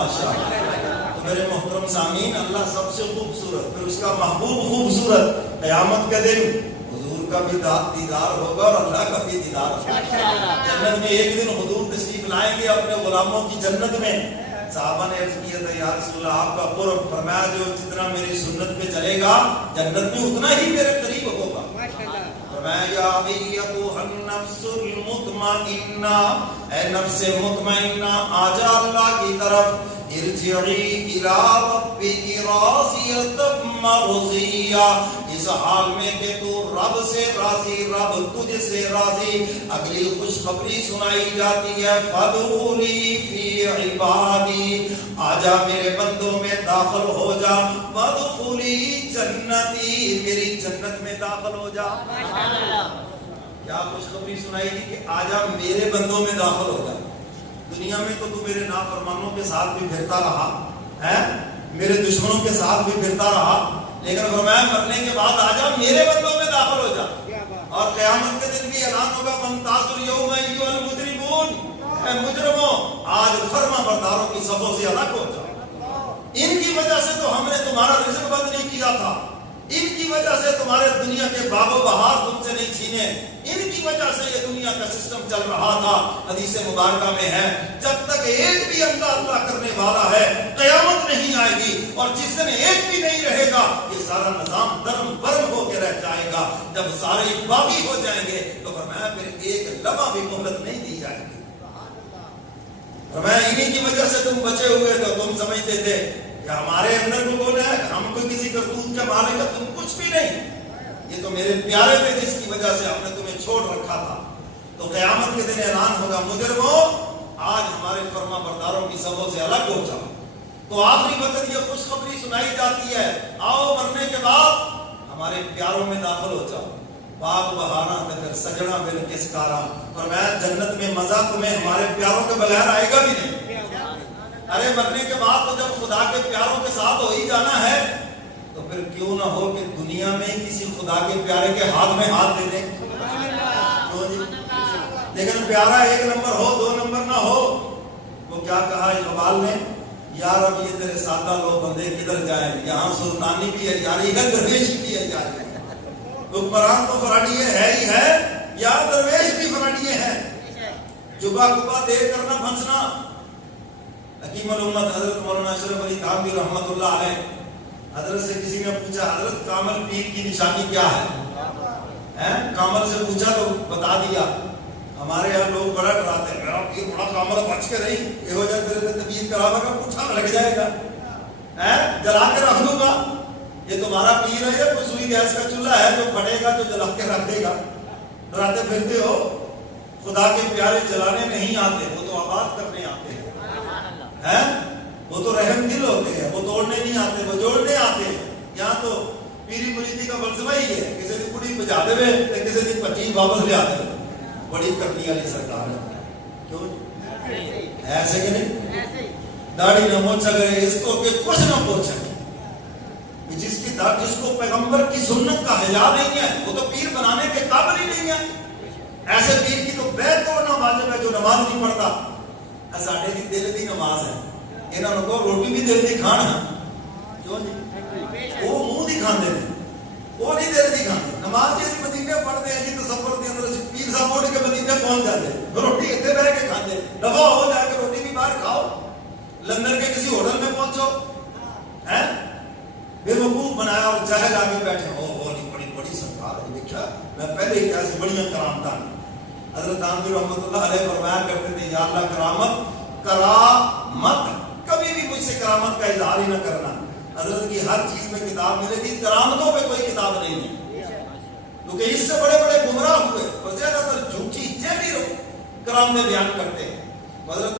माशाअल्लाह। तो मेरे मोहतरम सामीन, अल्लाह सबसे खूबसूरत, फिर उसका महबूब खूबसूरत। क़यामत के दिन हुजूर का भी दीदार होगा और अल्लाह का भी दीदार होगा। जन्नत में एक दिन हुजूर तशरीफ लाएंगे अपने गुलामों की जन्नत में। साहबा ने अर्ज किया था, या रसूलल्लाह आपका कुर्ब, फरमाया जो जितना मेरी सुन्नत पे चलेगा जन्नत में उतना ही मेरे करीब होगा। फरमाया या अय्युहन नफ्सुल मुतमइन्ना, ए नफ्से मुतमइन्ना आजा अल्लाह की तरफ। इरजिई इला रब्बिकी राज़ियतम मर्ज़िया, इस हाल में कि तू रब से राजी, रब तुझसे राजी। अगली खुशखबरी सुनाई जाती है, फदखुली फी इबादी, आजा मेरे बंदों में दाखिल हो जा। फदखुली जन्नती, मेरी जन्नत में दाखिल हो जा। क्या खुशखबरी सुनाई दी कि आजा मेरे बंदों में दाखिल हो जा। दुनिया में तो तू मेरे नाफरमानों के साथ भी फिरता रहा है, मेरे दुश्मनों के साथ भी फिरता रहा, लेकिन फरमाया मरने के बाद आजा मेरे बंदों में दाखिल हो जा। और क़यामत के दिन भी ऐलान होगा, वंताजुल यौमा अय्युहल मुजरिमून, ऐ मुजरिमों आज फर्मा बरदारों की सफों से अलग हो जाओ। इनकी वजह से तो हमने तुम्हारा रिज़्क बंद नहीं किया था, इनकी वजह से तुम्हारे दुनिया के बागो बहार तुमसे नहीं छीने, इनकी वजह से ये दुनिया का सिस्टम चल रहा था। हदीस मुबारका में है, जब तक एक भी अल्लाह अल्लाह करने वाला है क़यामत नहीं आएगी, और जिस दिन एक भी नहीं रहेगा ये सारा निजाम दरम बरम होकर रह जाएगा। जब सारे बागी हो जाएंगे तो फरमाया फिर एक लम्हा भी मोहलत नहीं दी जाएगी। फरमाया इन्हीं की वजह से तुम बचे हुए थे, तुम समझते थे कि हमारे अंदर को कौन है, हम कोई किसी करतूत का मालिक है, तुम कुछ भी नहीं, ये तो मेरे प्यारे थे जिसकी वजह से हमने तुम्हें छोड़ रखा था। तो क़यामत के दिन ऐलान होगा, मुजरिमों आज हमारे फर्मा बरदारों की सबों से अलग हो जाओ। तो आखिरी वक्त ये खुशखबरी सुनाई जाती है, आओ मरने के बाद हमारे प्यारों में दाखिल हो जाओ। बाग बहाना तक सजना बिन किसकारा, फरमाया जन्नत में मजा तुम्हें हमारे प्यारों के बगैर आएगा भी नहीं। अरे मरने के बाद तो जब खुदा के प्यारों के साथ हो ही जाना है, तो फिर क्यों ना हो कि दुनिया में किसी खुदा के प्यारे के हाथ में हाथ दे दें। लेकिन प्यारा एक नंबर हो, दो नंबर ना हो। वो क्या कहा इकबाल ने, यार अब ये तेरे सादा लोग बंदे किधर जाए, यहाँ सुल्तानी भी है जारी है, दरवेशी भी है जारी है। हुक्मरान तो फराडिये है ही है, या दरवेश भी फराडिये है। जुबा कुबा दे करना फंसना। हकीम उम्मत हजरत मौलाना अशरफ अली थानवी रहमतुल्लाह अलैह, हजरत से किसी ने पूछा, हजरत कामल पीर की निशानी क्या है? कामल से पूछा तो बता दिया। हमारे यहाँ लोग बड़ा डराते हैं, मेरा पीर बड़ा कामल, बच के रही, ये हो जाए तेरे तबीयत खराब होगा, पूछा लग जाएगा, जला के रख दूंगा। ये तुम्हारा पीर है या कोई सुई गैस का चूल्हा है जो फटेगा जो जला के रख देगा? डराते फिरते हो। खुदा के प्यारे जलाने नहीं आते, वो तो आबाद करने आते हैं, वो तो रहम दिल होते हैं, वो तोड़ने नहीं आते, वो जोड़ने आते हैं। यहाँ तो पीरी मुरीदी का फलसफा ही है, किसी दिन कुड़ी बजा दे, किसी दिन पच्चीस वापस ले आते। बड़ी करनी वाली सरकार है, क्यों ऐसे कि नहीं? दाढ़ी न मोछा गए इसको के कुछ न पोछा, जिसको पैगंबर की सुन्नत का हया नहीं है वो तो पीर बनाने के काबिल ही नहीं है। ऐसे पीर की तो बैत तोड़ना वाजिब है जो नमाज नहीं पढ़ता। साढ़े की दिल की नमाज है, इन्होंने को रोटी भी दिल की खान है, क्यों नहीं? वो मुंह दी खाते हैं, वो नहीं दिल की खाते। नमाज जैसी मदीने पढ़ते हैं जी, तो सफर के अंदर पीर साहब उठ के मदीने पहुंच जाते, रोटी इतने बह के खाते, दफा हो जाकर रोटी भी बाहर खाओ। लंदन के किसी होटल में पहुंचो, है बेवकूफ बनाया और जहल आगे बैठे, हो नहीं, बड़ी बड़ी सरकार है, देखा मैं पहले ही कैसे बढ़िया करामता नहीं। हजरत थानवी रहमतुल्लाह अलैह फरमाया करते थे, या अल्लाह करामत कभी भी मुझसे करामत का इजहार ही न करना। हजरत की हर चीज में किताब मिलेगी, करामतों पे कोई किताब नहीं है, क्योंकि इससे बड़े बड़े गुमराह हुए और ज्यादातर झूठी जेली करामतें बयान करते हैं।